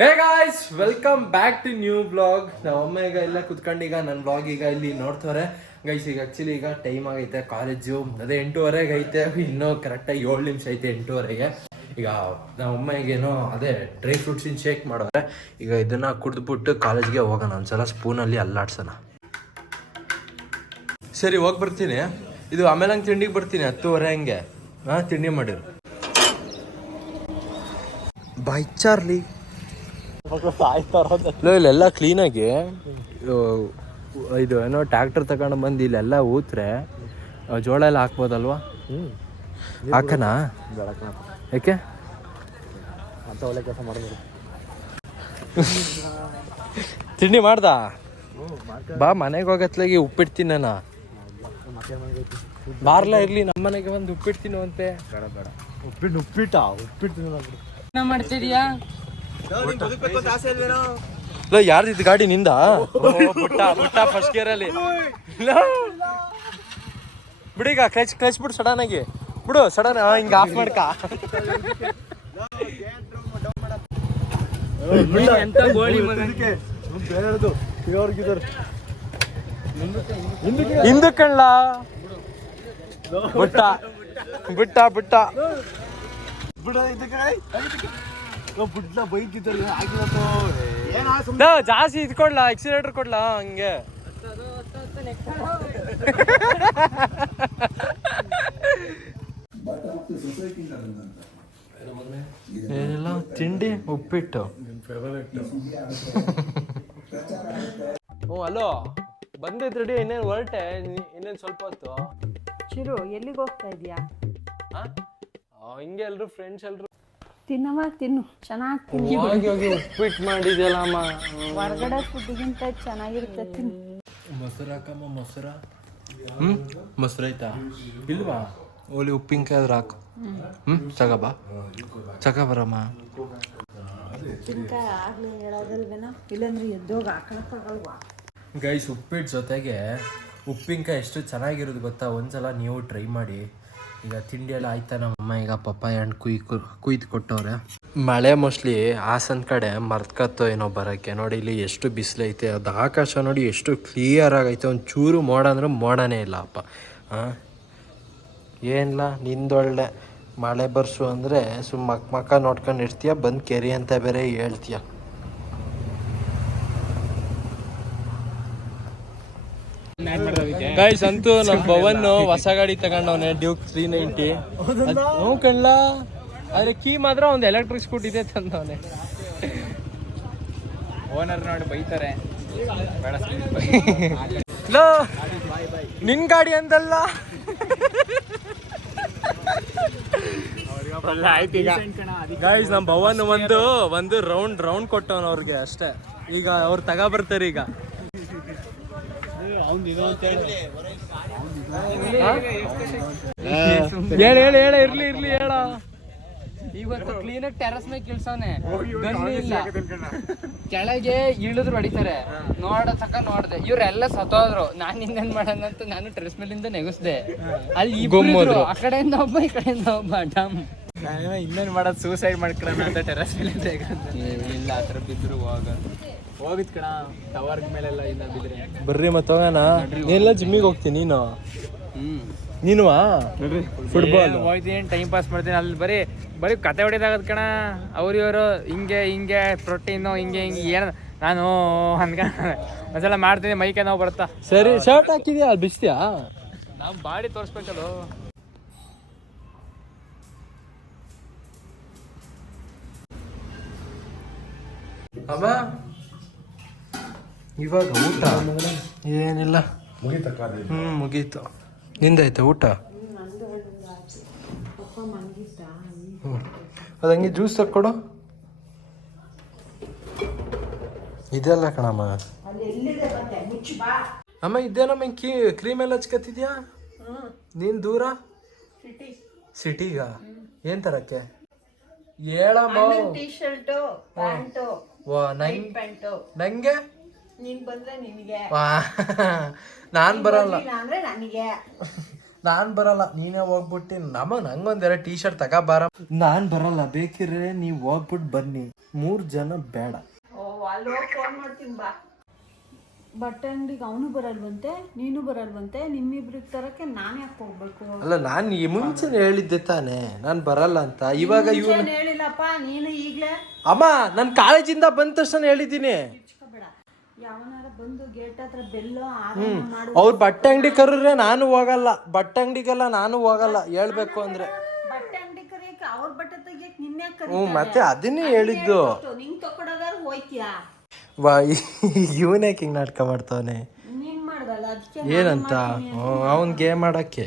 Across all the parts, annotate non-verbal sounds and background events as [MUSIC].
Hey guys welcome back to new blog ನಮ್ಮ ಅಮ್ಮ ಈಗ ಎಲ್ಲ ಕುತ್ಕೊಂಡು ಈಗ ನನ್ನ ಬ್ಲಾಗ್ ಈಗ ಇಲ್ಲಿ ನೋಡ್ತವ್ರೆ. ಗೈಸ್ ಈಗ ಆ್ಯಕ್ಚುಲಿ ಈಗ ಟೈಮ್ ಆಗೈತೆ ಕಾಲೇಜು ಅದೇ ಎಂಟೂವರೆಗೆ ಐತೆ ಇನ್ನೂ ಕರೆಕ್ಟಾಗಿ ಏಳು ನಿಮಿಷ ಐತೆ ಎಂಟೂವರೆಗೆ. ಈಗ ನಮ್ಮ ಅಮ್ಮಗೇನೋ ಅದೇ ಡ್ರೈ ಫ್ರೂಟ್ಸಿನ ಶೇಕ್ ಮಾಡೋರೆ ಈಗ ಇದನ್ನ ಕುಡಿದ್ಬಿಟ್ಟು ಕಾಲೇಜ್ಗೆ ಹೋಗೋಣ. ಒಂದ್ಸಲ ಸ್ಪೂನಲ್ಲಿ ಅಲ್ಲಾಡ್ಸೋಣ. ಸರಿ, ಹೋಗಿ ಬರ್ತೀನಿ. ಇದು ಆಮೇಲೆ ಹಂಗೆ ತಿಂಡಿಗೆ ಬರ್ತೀನಿ, ಹತ್ತುವರೆ ಹಂಗೆ. ಹಾಂ, ತಿಂಡಿ ಮಾಡಿರು. ಬೈ ಚಾರ್ಲಿ ಇಲ್ಲೆಲ್ಲ ಕ್ಲೀನಾಗಿ ಇದು ಏನೋ ಟ್ಯಾಕ್ಟರ್ ತಗೊಂಡು ಬಂದು ಇಲ್ಲೆಲ್ಲ ಊತ್ರೆ ಜೋಳ ಎಲ್ಲ ಹಾಕ್ಬೋದಲ್ವಾ? ಹಾಕನ? ಯಾಕೆ ಅಂತ ಒಳ್ಳೆ ಕೆಲಸ ಮಾಡಿದ್ರು ತಿಂಡಿ ಮಾಡ್ದ? ಬಾ ಮನೆಗೆ ಹೋಗತ್ಲಾಗಿ ಉಪ್ಪಿಡ್ತೀನಿ ನಾನು ಬಾರ್ಲ ಇರ್ಲಿ ನಮ್ಮ ಮನೆಗೆ ಬಂದು ಉಪ್ಪಿಡ್ತೀನಿ ಅಂತೆ ಬೇಡ ಬೇಡ. ಉಪ್ಪಿಟ್ಟು ಉಪ್ಪಿಟ್ಟ? ಉಪ್ಪಿಟ್ಟು ತಿನ್ನೋದು ಮಾಡ್ತಿದ್ಯಾ ಲೋ ಯಾರ್ದಿದ್ದು ಗಾಡಿ ನಿಂದ? [LAUGHS] ಬುಟ್ಟ ಬುಟ್ಟ ಫಸ್ಟ್ ಗೇರ್ ಅಲ್ಲಿ. ಬಿಡೀಗ ಕ್ಲಚ್ ಕ್ಲಚ್ ಬಿಡು ಸಡನ್ ಆಗಿ. ಬಿಡು ಸಡನ್ ಹಿಂಗ ಆಫ್ ಮಾಡ್ಕ. ಎಂತ ಗೋಳಿ ಮಗ ಬೇರೆದು ಇವ್ರಿಗಿದ್ದಾರೆ ಹಿಂದಕ್ಕೆ. ಕಣ್ಲ? ಬುಟ್ಟ. ಬಿಟ್ಟ ಬಿಟ್ಟ. ಬಿಡ ಇದಕ್ಕೆ. ಬಿಡ್ಲ ಬೈಕ್ ಜಾಸ್ತಿ ಇದು ಕೊಡ್ಲಾ ಎಕ್ಸಿಲೇಟರ್ ಕೊಡ್ಲಾ ಹಂಗೆ? ಎಲ್ಲ ತಿಂಡಿ ಉಪ್ಪಿಟ್ಟು. ಹ್ಞೂ ಅಲೋ ಬಂದೈತ್ ರೆಡಿ ಇನ್ನೇನು ಹೊರಟೆ? ಇನ್ನೇನು ಸ್ವಲ್ಪ ಹೊತ್ತು? ಚಿರು ಎಲ್ಲಿಗೆ ಹೋಗ್ತಾ ಇದೀಯಾ? ಹಿಂಗೆ ಎಲ್ಲರೂ ಫ್ರೆಂಡ್ಸ್ ಎಲ್ರು ತಿನ್ನಮ್ಮ ತಿನ್ನು ಚೆನ್ನಾಗಿ ತಿನ್ನು. ಹೋಗಿ ಹೋಗಿ ಉಪ್ಪಿಟ್ಟು ಮಾಡಿದ್ಯಲ್ಲ ಅಮ್ಮ. ಹೊರಗಡೆ ಫುಡ್ಗಿಂತ ಚೆನ್ನಾಗಿರುತ್ತೆ ತಿನ್ನು. ಮೊಸರು ಹಾಕಮ್ಮ ಮೊಸರ. ಹ್ಞೂ ಮೊಸರು ಆಯ್ತಾ? ಇಲ್ವಾ? ಓಲಿ ಉಪ್ಪಿನಕಾಯಿ ಆದ್ರೆ ಹಾಕು. ಹ್ಞೂ ತಗಬ ತಗಬರಮ್ಮ ಬರಮ್ಮ. ಆಗ್ಲೇ ಹೇಳೋದಲ್ವೇನೋ? ಇಲ್ಲಾಂದ್ರೆ ಎದ್ದೋಗಿ ಹಾಕೊಳಕ್ಕಾಗಲ್ವಾ ಗೈಸ್ ಉಪ್ಪಿಟ್ಟು ಜೊತೆಗೆ ಉಪ್ಪಿನಕಾಯಿ ಎಷ್ಟು ಚೆನ್ನಾಗಿರೋದು ಗೊತ್ತಾ? ಒಂದ್ಸಲ ನೀವು ಟ್ರೈ ಮಾಡಿ. ಈಗ ತಿಂಡಿ ಎಲ್ಲ ಆಯ್ತಾ? ನಮ್ಮಮ್ಮ ಈಗ ಪಪ್ಪಾಯ ಹಣ್ಣು ಕುಯ್ ಕುಯ್ದು ಕೊಟ್ಟವ್ರೆ. ಮಳೆ ಮೋಸ್ಟ್ಲಿ ಹಾಸನ ಕಡೆ ಮರ್ತ್ಕತ್ತೋ ಏನೋ ಬರೋಕ್ಕೆ. ನೋಡಿ ಇಲ್ಲಿ ಎಷ್ಟು ಬಿಸಿಲೈತೆ ಅದು ಆಕಾಶ ನೋಡಿ ಎಷ್ಟು ಕ್ಲಿಯರ್ ಆಗೈತೆ. ಒಂದು ಚೂರು ಮೋಡ ಅಂದ್ರೆ ಮೋಡನೇ ಇಲ್ಲ ಅಪ್ಪ. ಹಾಂ ಏನಿಲ್ಲ ನಿಂದೊಳ್ಳೆ ಮಳೆ ಬರ್ಸು ಅಂದರೆ ಸುಮ್ಮ ಮಕ್ ಮಕ್ಕ ನೋಡ್ಕೊಂಡು ಇರ್ತೀಯ ಬಂದು ಕೆರೆ ಅಂತ ಬೇರೆ ಹೇಳ್ತೀಯ. ಗೈಸ್ ಅಂತೂ ನಮ್ಮ ಭವನ್ ಹೊಸ ಗಾಡಿ ತಗೊಂಡವನೆ ಡ್ಯೂಕ್ ತ್ರೀ ನೈಂಟಿ ನೋವು ಕಣ್ಲ. ಆದ್ರೆ ಕೀ ಮಾತ್ರ ಒಂದು ಎಲೆಕ್ಟ್ರಿಕ್ ಸ್ಕೂಟಿ ಇದೆ ತಂದವನೆ. ಓನರ್ ನೋಡಿ ಬೈತಾರೆ. ನಿನ್ ಗಾಡಿ ಅಂತಲ್ಲ ಗೈಸ್ ನಮ್ಮ ಭವನ್ ಒಂದು ಒಂದು ರೌಂಡ್ ರೌಂಡ್ ಕೊಟ್ಟವನ ಅವ್ರಿಗೆ ಅಷ್ಟೇ. ಈಗ ಅವ್ರು ತಗೋ ಬರ್ತಾರೆ ಈಗ. ಹೇಳ ಹೇಳ ಹೇಳ ಇರ್ಲಿ ಇರ್ಲಿ ಹೇಳ. ಇವತ್ತು ಕ್ಲೀನಾಗಿ ಟೆರಸ್ ಮೇಲೆ ಕಿಳ್ಸವನೆ. ಗನ್ನಿ ಇಲ್ಲ. ಕೆಳಗೆ ಇಳಿದ್ರು ಹೊಡಿತಾರೆ. ನೋಡ ತಕ ನೋಡ್ದೆ. ಇವ್ರೆಲ್ಲ ಸತ್ತೋದ್ರು. ನಾನ್ ಇನ್ನೇನ್ ಮಾಡಂತ ನಾನು ಟೆರಸ್ ಮೇಲಿಂದ ನೆಗಸ್ದೆ. ಅಲ್ಲಿ ಇಬ್ರು. ಆ ಕಡೆಯಿಂದ ಒಬ್ಬ ಈ ಕಡೆಯಿಂದ ಒಬ್ಬ ಡಮ್. ಇನ್ನೇನ್ ಮಾಡೋದು ಸೂಸೈಡ್ ಮಾಡ್ಕೊಳ್ಳೋಣ ಅಂತ ಟೆರಸ್ ಮೇಲೆ ಇಲ್ಲ ಹತ್ರ ಬಿದ್ರು ಹೋಗ ಹೋಗಿದ್ ಕಣ ಟವರ್ ಮೇಲೆಲ್ಲ ಇಲ್ಲ ಬಿದ್ರೆ. ಬರ್ರಿ ಮತ್ತೆ ಹೋಗೋಣ. ಎಲ್ಲ ಜಿಮ್ಮಿಗೆ ಹೋಗ್ತೀನಿ ನೀನು? ಹ್ಮ್. ನೀನು ಫುಟ್ಬಾಲ್ ಹೋಗ್ತೀನಿ ಟೈಮ್ ಪಾಸ್ ಮಾಡ್ತೀನಿ. ಅಲ್ಲಿ ಬರೀ ಬರೀ ಕತೆ ಹೊಡಿದಾಗದ್ ಕಣ. ಅವ್ರು ಇವರು ಹಿಂಗೆ ಹಿಂಗೆ ಪ್ರೋಟೀನು ಹಿಂಗೆ ಹಿಂಗೆ ಏನ ನಾನು ಅನ್ಕ ಒಂದ್ಸಲ ಮಾಡ್ತೀನಿ ಮೈಕೆ ನಾವು ಬರ್ತಾ ಸರಿ ಶರ್ಟ್ ಹಾಕಿದ್ಯಾ? ಅಲ್ಲಿ ಬಿಸ್ತೀಯಾ ನಾವು ಬಾಡಿ ತೋರಿಸ್ಬೇಕಲ್ಲ ಅಮ್ಮ? ಇವಾಗ ಊಟ. ಏನಿಲ್ಲ. ಹ್ಞೂ ಮುಗೀತು. ನಿಂದಾಯ್ತಾ ಊಟ? ಹ್ಞೂ ಅದು ಹಂಗೆ ಜ್ಯೂಸ್ ತಕ್ಕೊಡು ಇದೆಲ್ಲ ಕಣಮ್ಮ. ಅಮ್ಮ ಇದೇನಮ್ಮ ಕೀ ಕ್ರೀಮ್ ಎಲ್ಲ ಹಚ್ಕತ್ತಿದ್ಯಾ? ನೀನ್ ದೂರ? ಸಿಟಿಗ? ಏನ್ ತರಕ್ಕೆ? ಹೇಳಮ್ಮ. ನಂಗೆ? ನೀನ್ ಬಂದ್ರೆ ನಿನಗೆ. ವಾ. ನಾನ್ ಬರಲ್ಲ. ಅಂದ್ರೆ ನನಗೆ. ನಾನ್ ಬರಲ್ಲ. ನೀನೇ ಹೋಗ್ಬಿಟ್ಟು ನಮಗ್ ನಂಗೊಂದೆರಡು ಟೀ ಶರ್ಟ್ ತಗೋಬಾರ. ನಾನ್ ಬರಲ್ಲ. ಬೇಕಿದ್ರೆ ನೀವ್ ಹೋಗ್ಬಿಟ್ಟು ಬನ್ನಿ. ಮೂರ್ ಜನ ಬೇಡ. ಓ ಅಲ್ಲಿ ಫೋನ್ ಮಾಡ್ತೀನಿ ಬಾ. ಬಟ್ಟೆ ಅಂಗಡಿಗೆ ಅವನು ಬರಲ್ವಂತೆ ನೀನು ಬರಲ್ವಂತೆ ನಿಮ್ಮಿಬ್ರಿಗೆ ತರಕ್ಕೆ ನಾನು ಯಾಕೆ ಹೋಗ್ಬೇಕು? ಅಲ್ಲ ನಾನ್ ಈ ಮುಂಚೆನೆ ಹೇಳಿದ್ದೆ ತಾನೇ. ನಾನ್ ಬರಲ್ಲ ಅಂತ. ಇವಾಗ ಇವನು ಏನ್ ಹೇಳಿಲ್ಲಪ್ಪ ನೀನು ಈಗ್ಲೇ? ಅಮ್ಮ ನನ್ ಕಾಲೇಜಿಂದ ಬಂದ ತಕ್ಷಣ ಹೇಳಿದ್ದೀನಿ. ಅವ್ರ ಬಟ್ಟೆ ಅಂಗಡಿ ಕರ್ರೆ ನಾನು ಹೋಗಲ್ಲ. ಬಟ್ಟೆ ಅಂಗಡಿಗೆಲ್ಲ ನಾನು ಹೋಗಲ್ಲ. ಹೇಳ್ಬೇಕು ಅಂದ್ರೆ. ಹ್ಞೂ ಮತ್ತೆ ಅದನ್ನೇ ಹೇಳಿದ್ದು. ವಾ ಇವನೇ ಹಿಂಗ್ ನಾಟಕ ಮಾಡ್ತಾವನೆ? ನೀನ್ ಮಾಡ್ದಲ್ಲ ಅದಕ್ಕೆ ಏನಂತ? ಅವನ್ ಗೇಮ್ ಆಡಕ್ಕೆ.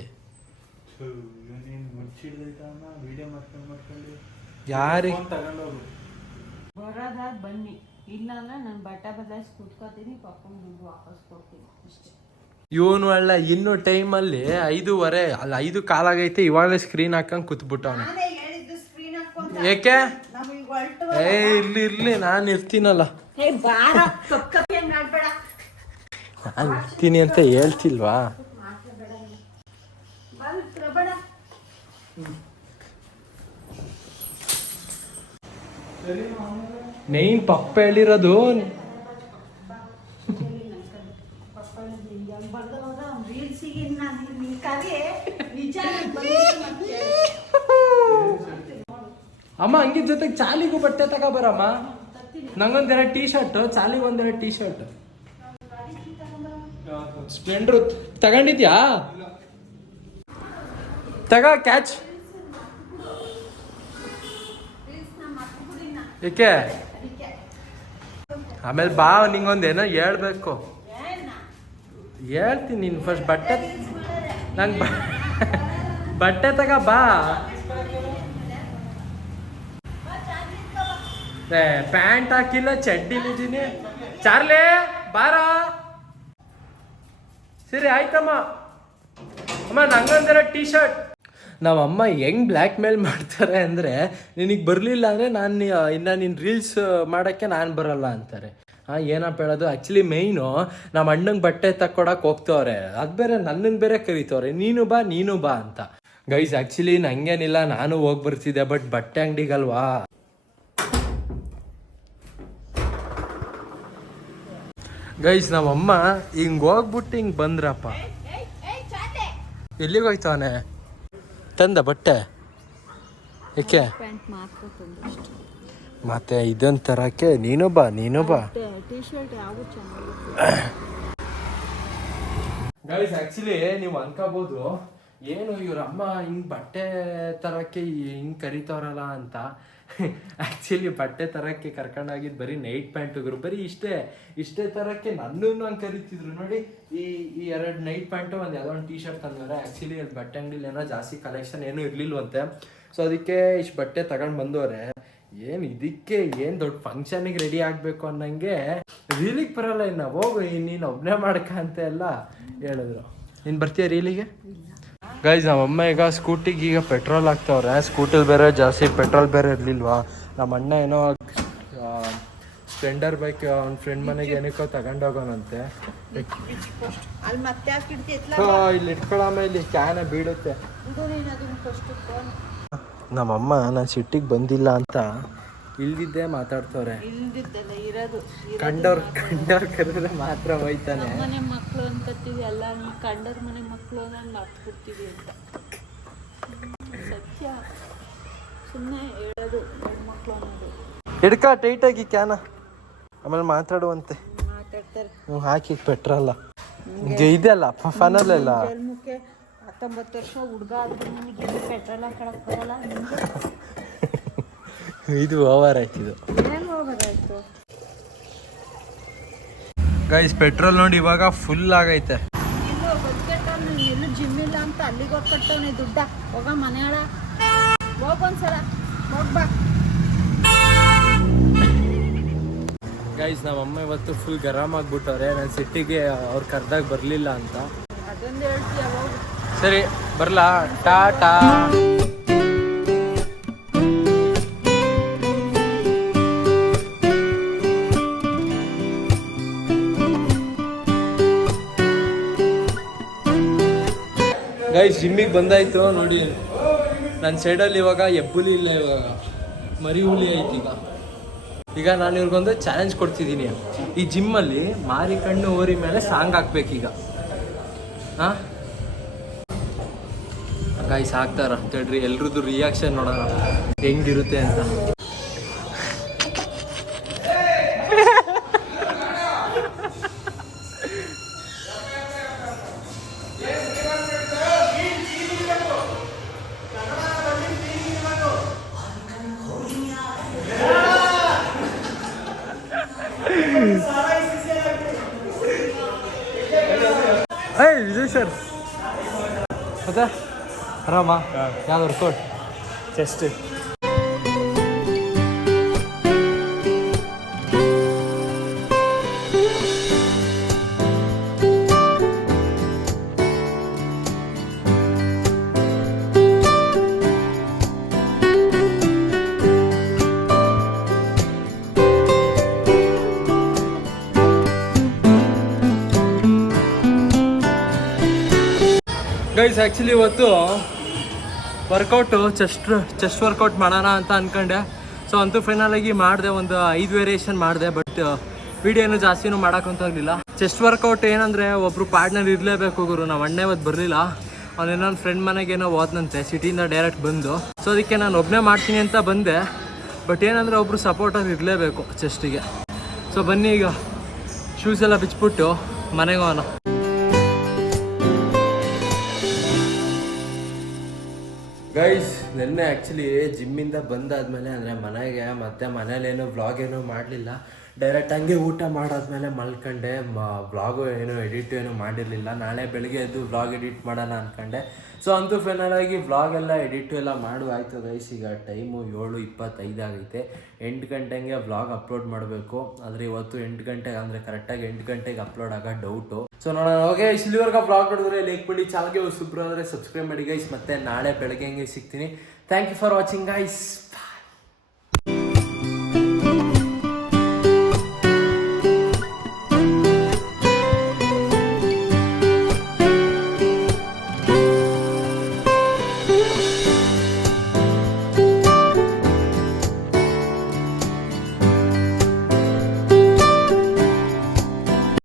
ಯಾರಿ ಬರೋದಾದ್ ಬನ್ನಿ. ಇಲ್ಲಾಂದ್ರೆ ನಾನು ಬಟ್ಟೆ ಬದಲಾಯಿಸಿ ಕೂತ್ಕೋತೀನಿ ಪಪ್ಪನ ದುಡ್ಡು ವಾಪಸ್ ಕೊಡ್ತೀನಿ ಅಷ್ಟೇ. ಇವನು ಅಲ್ಲ ಇನ್ನು ಟೈಮಲ್ಲಿ ಐದೂವರೆ ಅಲ್ಲ ಐದು ಕಾಲಾಗೈತೆ ಇವಾಗಲೇ ಸ್ಕ್ರೀನ್ ಹಾಕಂಗ್ ಕೂತ್ಬಿಟ್ಟವನೆ. ನಾನೇ ಹೇಳಿದ್ದು ಸ್ಕ್ರೀನ್ ಹಾಕೊಂತ ಏಕೆ ನಮಗೆ ಹೊಲ್ಟು ಏ ಇರ್ಲಿ ಇರ್ಲಿ ನಾನು ಇರ್ತೀನಲ್ಲ. ಹೇ ಬಾರ ಕಪ್ಪಿ ಹಂಗ್ ಆಡ್ಬೇಡ ನಾನು ಇರ್ತೀನಿ ಅಂತ ಹೇಳ್ತಿಲ್ವಾ? ಸರಿ ಪ್ರಬಡ ನೈನ್ ಪಪ್ಪ ಹೇಳಿರೋದು ಅಮ್ಮ ಹಂಗಿದ ಜೊತೆಗೆ ಚಾಲಿಗೂ ಬಟ್ಟೆ ತಗೋಬರಮ್ಮ ನಂಗೊಂದೆರಡು ಟೀ ಶರ್ಟ್ ಚಾಲಿಗೆ ಒಂದೆರಡು ಟೀ ಶರ್ಟ್ ಸ್ಪ್ಲೆಂಡರ್ ತಗೊಂಡಿದ್ಯಾ ತಗ ಕ್ಯಾಚ್ ಏಕೆ? ಆಮೇಲೆ ಬಾ, ನಿಂಗೊಂದೇನೋ ಹೇಳ್ಬೇಕು. ಹೇಳ್ತೀನಿ ನೀನು ಫಸ್ಟ್ ಬಟ್ಟೆ ನಂಗೆ ಬಟ್ಟೆ ತಗ ಬಾ. ಪ್ಯಾಂಟ್ ಹಾಕಿಲ್ಲ ಚಡ್ಡಿಲಿದ್ದೀನಿ ಚಾರ್ಲೆ, ಬಾರ. ಸರಿ, ಆಯ್ತಮ್ಮ. ಅಮ್ಮ ನಂಗೊಂದರ ಟೀ ಶರ್ಟ್ ನಮ್ಮಮ್ಮ ಹೆಂಗ್ ಬ್ಲ್ಯಾಕ್ ಮೇಲ್ ಮಾಡ್ತಾರೆ ಅಂದರೆ ನಿನಗೆ ಬರಲಿಲ್ಲ ಅಂದರೆ ನಾನು ಇನ್ನು ನಿನ್ನ ರೀಲ್ಸ್ ಮಾಡೋಕ್ಕೆ ನಾನು ಬರಲ್ಲ ಅಂತಾರೆ. ಹಾಂ ಏನಪ್ಪ ಹೇಳೋದು? ಆ್ಯಕ್ಚುಲಿ ಮೇಯ್ನು ನಮ್ಮ ಅಣ್ಣಂಗೆ ಬಟ್ಟೆ ತಕ್ಕೊಡಕ್ಕೆ ಹೋಗ್ತವ್ರೆ. ಅದು ಬೇರೆ ನನ್ನನ್ನು ಬೇರೆ ಕರಿತವ್ರೆ. ನೀನು ಬಾ ನೀನು ಬಾ ಅಂತ. ಗೈಸ್ ಆ್ಯಕ್ಚುಲಿ ನಂಗೇನಿಲ್ಲ ನಾನು ಹೋಗಿ ಬರ್ತಿದ್ದೆ ಬಟ್ ಬಟ್ಟೆ ಅಂಗಡಿಗಲ್ವಾ? ಗೈಸ್ ನಮ್ಮಮ್ಮ ಹಿಂಗ್ ಹೋಗ್ಬಿಟ್ಟು ಹಿಂಗೆ ಬಂದ್ರಪ್ಪ. ಎಲ್ಲಿಗೆ ಹೋಯ್ತವನೆ ತಂದ ಬಟ್ಟೆ? ಏಕೆ? ಮತ್ತೆ ಇದೊಂದು ತರಕ್ಕೆ ನೀನು ಬಾ ನೀನು ಬಾ ಟೀ ಶರ್ಟ್ ಯಾವ ಚೆನ್ನಾಗಿ ಗೈಸ್ ಆಕ್ಚುಲಿ ನೀವು ಅನ್ಕೋಬಹುದು ಏನು ಇವ್ರ ಅಮ್ಮ ಹಿಂಗ್ ಬಟ್ಟೆ ತರಕ್ಕೆ ಹಿಂಗ್ ಕರಿತವ್ರಲ್ಲ ಅಂತ. ಆಕ್ಚುಲಿ ಬಟ್ಟೆ ತರಕ್ಕೆ ಕರ್ಕೊಂಡೋಗಿದ್ದು ಬರೀ ನೈಟ್ ಪ್ಯಾಂಟುಗಳು ಬರೀ ಇಷ್ಟೇ ಇಷ್ಟೇ ತರಕ್ಕೆ ನನ್ನನ್ನು ಹಂಗೆ ಕರಿತಿದ್ರು. ನೋಡಿ, ಈ ಈ ಎರಡು ನೈಟ್ ಪ್ಯಾಂಟು ಒಂದು ಯಾವುದೋ ಒಂದು ಟೀ ಶರ್ಟ್ ತಂದ್ರೆ ಆ್ಯಕ್ಚುಲಿ ಅಲ್ಲಿ ಬಟ್ಟೆ ಅಂಗಡಿಲಿ ಏನೋ ಜಾಸ್ತಿ ಕಲೆಕ್ಷನ್ ಏನೂ ಇರ್ಲಿಲ್ವಂತೆ. ಸೊ ಅದಕ್ಕೆ ಇಷ್ಟು ಬಟ್ಟೆ ತಗೊಂಡು ಬಂದವ್ರೆ. ಏನು ಇದಕ್ಕೆ, ಏನು ದೊಡ್ಡ ಫಂಕ್ಷನಿಗೆ ರೆಡಿ ಆಗಬೇಕು ಅನ್ನಂಗೆ ರೀಲಿಗೆ ಬರಲ್ಲ ಇನ್ನ. ಹೋಗು ನೀನು ಒಬ್ಬನೇ ಮಾಡ್ಕ ಅಂತ ಎಲ್ಲ ಹೇಳಿದ್ರು. ನೀನ್ ಬರ್ತೀಯ ರೀಲಿಗೆ ಗೈಸ್ ನಮ್ಮ ಅಮ್ಮ ಈಗ ಸ್ಕೂಟಿಗೆ ಈಗ ಪೆಟ್ರೋಲ್ ಹಾಕ್ತವ್ರೆ. ಸ್ಕೂಟಿಲಿ ಬೇರೆ ಜಾಸ್ತಿ ಪೆಟ್ರೋಲ್ ಬೇರೆ ಇರಲಿಲ್ವಾ? ನಮ್ಮ ಅಣ್ಣ ಏನೋ ಸ್ಪ್ಲೆಂಡರ್ ಬೈಕ್ ಅವ್ನ ಫ್ರೆಂಡ್ ಮನೆಗೆ ಏನಕ್ಕೋ ತಗೊಂಡೋಗೋನಂತೆ. ಇಲ್ಲಿ ಇಟ್ಕೊಳಮ್ಮ ಇಲ್ಲಿ ಕ್ಯಾನ ಬೀಳುತ್ತೆ. ನಮ್ಮಮ್ಮ ನಾನು ಸಿಟ್ಟಿಗೆ ಬಂದಿಲ್ಲ ಅಂತ ಇಲ್ದಿದ್ದೇ ಮಾತಾಡ್ತವ್ರೆ. ಇಲ್ದಿದ್ದಲ್ಲ ಇರೋದು ಕಂಡವ್ರು ಕಂಡವ್ರು ಕರೆದ್ರೆ ಮಾತ್ರ ಹೋಯ್ತಾನೆ. ಮನೆ ಮಕ್ಕಳು ಅಂತ ಎಲ್ಲ ಕಂಡವ್ರ ಮನೆ ಮಕ್ಕಳು ನಾನು ಮರ್ತ್ಬಿಡ್ತೀವಿ ಅಂತ. ಸತ್ಯ. ಸುಮ್ಮನೆ ಹೇಳೋದು ಹೆಣ್ಮಕ್ಳು ಅನ್ನೋದು. ಹಿಡ್ಕ ಟೈಟಾಗಿ ಕ್ಯಾನ. ಆಮೇಲೆ ಮಾತಾಡುವಂತೆ. ಮಾತಾಡ್ತಾರೆ. ಹ್ಞೂ ಹಾಕಿ ಪೆಟ್ರಲ್ಲ ಇದೆಲ್ಲ ಫನಲ್ ಜನ್ಮಕ್ಕೆ ಹತ್ತೊಂಬತ್ತು ವರ್ಷ ಹುಡುಗ ಆದ್ರೂ ನಿಮಗೆ ಎಲ್ಲಿ ಪೆಟ್ರೋಲ್ ಹಾಕೊಳಕ್ ಬರಲ್ಲ ಇದು ಓವರ್ ಆಯ್ತು ಇದು. ಏನು ಹೋಗೋದಾಯ್ತು ಗೈಸ್ ಪೆಟ್ರೋಲ್ ನೋಡಿ ಇವಾಗ ಫುಲ್ ಆಗೈತೆ. ಎಲ್ಲೂ ಜಿಮ್ ಇಲ್ಲ ಅಂತ ಅಲ್ಲಿಗೆ ಹೋಗಿ ಕಟ್ಟವನೆ ದುಡ್ಡ. ಹೋಗ ಮನೆ ಹಾಳ ಹೋಗೊಂದ್ಸಲ ಹೋಗ್ಬಾ ಗೈಸ್ ನಮ್ಮಮ್ಮ ಇವತ್ತು ಫುಲ್ ಗರಂ ಆಗ್ಬಿಟ್ಟವ್ರೆ. ನಾನು ಸಿಟ್ಟಿಗೆ ಅವ್ರು ಕರ್ದಾಗ ಬರಲಿಲ್ಲ ಅಂತ. ಅದೊಂದು ಹೇಳ್ತೀಯ ಹೋಗು. ಸರಿ ಬರ್ಲಾ? ಟಾಟಾ. ಗೈಸ್ ಜಿಮ್ಮಿಗೆ ಬಂದಾಯ್ತು, ನೋಡಿ. ನನ್ನ ಸೈಡಲ್ಲಿ ಇವಾಗ ಎಬ್ಬುಲಿ ಇಲ್ಲ ಇವಾಗ. ಮರಿ ಹುಲಿ ಐತಿ ಈಗ. ಈಗ ನಾನು ಇವ್ರಿಗೊಂದು ಚಾಲೆಂಜ್ ಕೊಡ್ತಿದ್ದೀನಿ ಈ ಜಿಮ್ಮಲ್ಲಿ ಮಾರಿ ಕಣ್ಣು ಓರಿ ಮೇಲೆ ಸಾಂಗ್ ಹಾಕ್ಬೇಕೀಗ ಹಾಂ? ಗೈಸ್ ಹಾಕ್ತಾರ ಕೇಳ್ರಿ ಎಲ್ರದ್ದು ರಿಯಾಕ್ಷನ್ ನೋಡೋಣ. ಹೆಂಗಿರುತ್ತೆ ಅಂತ. ಏಯ್ ವಿಜಯ್ ಸರ್ ಮತ್ತೆ ಆರಾಮ ಯಾವ್ದು ವರ್ಕೌಟ್ ಚೆಸ್ಟ್ ಗೈಸ್ ಆ್ಯಕ್ಚುಲಿ ಇವತ್ತು ವರ್ಕೌಟು ಚೆಸ್ಟ್ ಚೆಸ್ಟ್ ವರ್ಕೌಟ್ ಮಾಡೋಣ ಅಂತ ಅನ್ಕೊಂಡೆ. ಸೊ ಅಂತೂ ಫೈನಲ್ ಆಗಿ ಮಾಡಿದೆ, ಒಂದು ಐದು ವೇರಿಯೇಷನ್ ಮಾಡಿದೆ ಬಟ್ ವಿಡಿಯೋ ಏನು ಜಾಸ್ತಿನೂ ಮಾಡೋಕ್ಕಂತ ಹೋಗಲಿಲ್ಲ ಚೆಸ್ಟ್ ವರ್ಕೌಟ್ ಏನಂದರೆ ಒಬ್ಬರು ಪಾರ್ಟ್ನರ್ ಇರಲೇಬೇಕು ಗುರು. ನಾವು ಅಣ್ಣೆ ಇವತ್ತು ಬರಲಿಲ್ಲ. ಅವನು ನನ್ನ ಫ್ರೆಂಡ್ ಮನೆಗೇನೋ ಹೋದ್ನಂತೆ ಸಿಟಿಯಿಂದ ಡೈರೆಕ್ಟ್ ಬಂದು. ಸೊ ಅದಕ್ಕೆ ನಾನು ಒಬ್ಬನೇ ಮಾಡ್ತೀನಿ ಅಂತ ಬಂದೆ. ಬಟ್ ಏನಂದರೆ ಒಬ್ಬರು ಸಪೋರ್ಟರ್ ಇರಲೇಬೇಕು ಚೆಸ್ಟಿಗೆ ಸೊ ಬನ್ನಿ ಈಗ. ಶೂಸ್ ಎಲ್ಲ ಬಿಚ್ಚಿಬಿಟ್ಟು ಮನೆಗೆ ಹೋಗೋಣ. ಗೈಸ್ ನಿನ್ನೆ ಆ್ಯಕ್ಚುಲಿ ಜಿಮ್ಮಿಂದ ಬಂದಾದಮೇಲೆ ಅಂದರೆ ಮನೆಗೆ ಮತ್ತೆ ಮನೇಲೇನು ವ್ಲಾಗ್ ಏನೂ ಮಾಡಲಿಲ್ಲ. ಡೈರೆಕ್ಟ್ ಹಂಗೆ ಊಟ ಮಾಡಾದ್ಮೇಲೆ ಮಲ್ಕೊಂಡೆ. ವ್ಲಾಗು ಏನು ಎಡಿಟ್ ಏನು ಮಾಡಿರಲಿಲ್ಲ. ನಾಳೆ ಬೆಳಗ್ಗೆ ಎದ್ದು ವ್ಲಾಗ್ ಎಡಿಟ್ ಮಾಡೋಣ ಅಂದ್ಕೊಂಡೆ ಸೊ ಅಂತೂ ಫೈನಲ್ ಆಗಿ ವ್ಲಾಗ್ ಎಲ್ಲ ಎಡಿಟು ಎಲ್ಲ ಮಾಡು ಆಯಿತು ಗೈಸ್ ಈಗ ಟೈಮು ಏಳು ಇಪ್ಪತ್ತೈದು ಆಗೈತೆ. ಎಂಟು ಗಂಟೆಗೆ ವ್ಲಾಗ್ ಅಪ್ಲೋಡ್ ಮಾಡಬೇಕು. ಆದರೆ ಇವತ್ತು ಎಂಟು ಗಂಟೆಗೆ ಅಂದರೆ ಕರೆಕ್ಟಾಗಿ ಎಂಟು ಗಂಟೆಗೆ ಅಪ್ಲೋಡ್ ಆಗೋ ಡೌಟು ಸೊ ನೋಡೋಣ. ಓಕೆ ಇಲ್ಲಿವರೆಗೆ ಬ್ಲಾಗ್ ನೋಡಿದ್ರೆ ಲೈಕ್ ಮಾಡಿ. ಚಾನಲ್ಗೆ ಸುಬ್ರು ಅಂದರೆ ಸಬ್ಸ್ಕ್ರೈಬ್ ಮಾಡಿ ಗೈಸ್ ಮತ್ತೆ ನಾಳೆ ಬೆಳಗ್ಗೆ ಹಂಗೆ ಸಿಗ್ತೀನಿ. Thank you for watching guys